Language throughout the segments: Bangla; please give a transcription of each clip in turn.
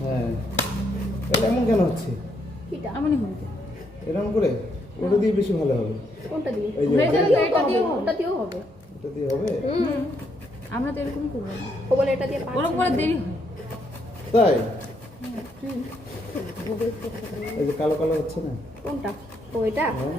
হ্যাঁ। এটা এমন কেন হচ্ছে? এটা এমনই হবে এরকম করে? ওটা দিয়ে বেশি ভালো হবে। কোনটা দিয়ে। এই যে গেলে এটা দিয়েও হবে। ওটা দিয়েও হবে। এটা দিয়ে হবে? হুম। আমরা তো এরকম করব ও বলে এটা দিয়ে ওরকম করে দেরি হয়। তাই? এই যে কালো কালো হচ্ছে না? কোনটা? ও এটা? হ্যাঁ।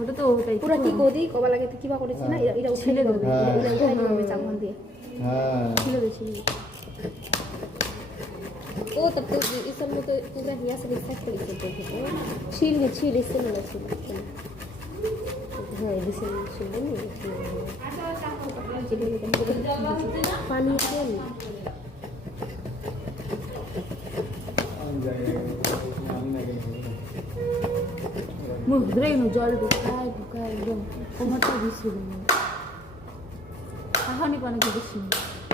ওটা তো ওটাই। পুরো ঠিক ওদি কবা লাগে তো কিবা করেছি না? এটা- এটা উঠে ছিলে দেবে হ্যাঁ। এটা উঠে দেবে চামচ দিয়ে। হ্যাঁ। ছিল বেশি हो तब तो इस सब में तो पूरा हिया से रिक्शा कर सकते थे छील ले छील इससे मिला छील हाँ इससे छील नहीं पानी से मुद्रे में जल ढुकाए ढुकाए एकदम कोमट भी छील नहीं कहानी पानी की दिशा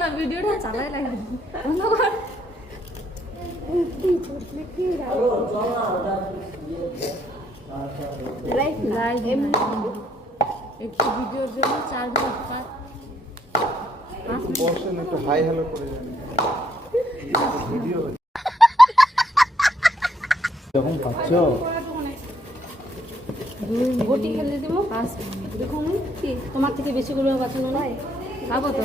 না ভিডিওটা চালাই লাগে। বন্ধ কর একটু ভিডিওর জন্য চার মিনিট পাঁচ পাঁচ বসেন একটু হাই হ্যালো করে যান। ভিডিও যখন পাচ্ছ। গোটি খেলে দেবো। পাঁচ দেখুন কি? তোমার থেকে বেশি করে বাঁচানো নয়। খাব তো।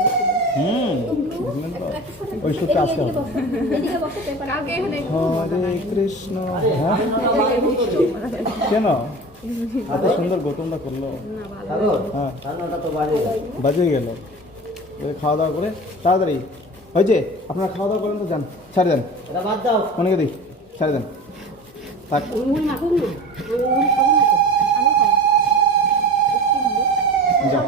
ওই সূত্রে আসতে হবে। হরে কৃষ্ণ। কেন? এত সুন্দর গৌতমটা করল। হ্যাঁ। বাজে গেল। খাওয়া দাওয়া করে তাড়াতাড়ি। ওই যে আপনারা খাওয়া দাওয়া করেন তো যান ছাড়ে দেন। অনেকে দিই ছাড়ে দেন। যা।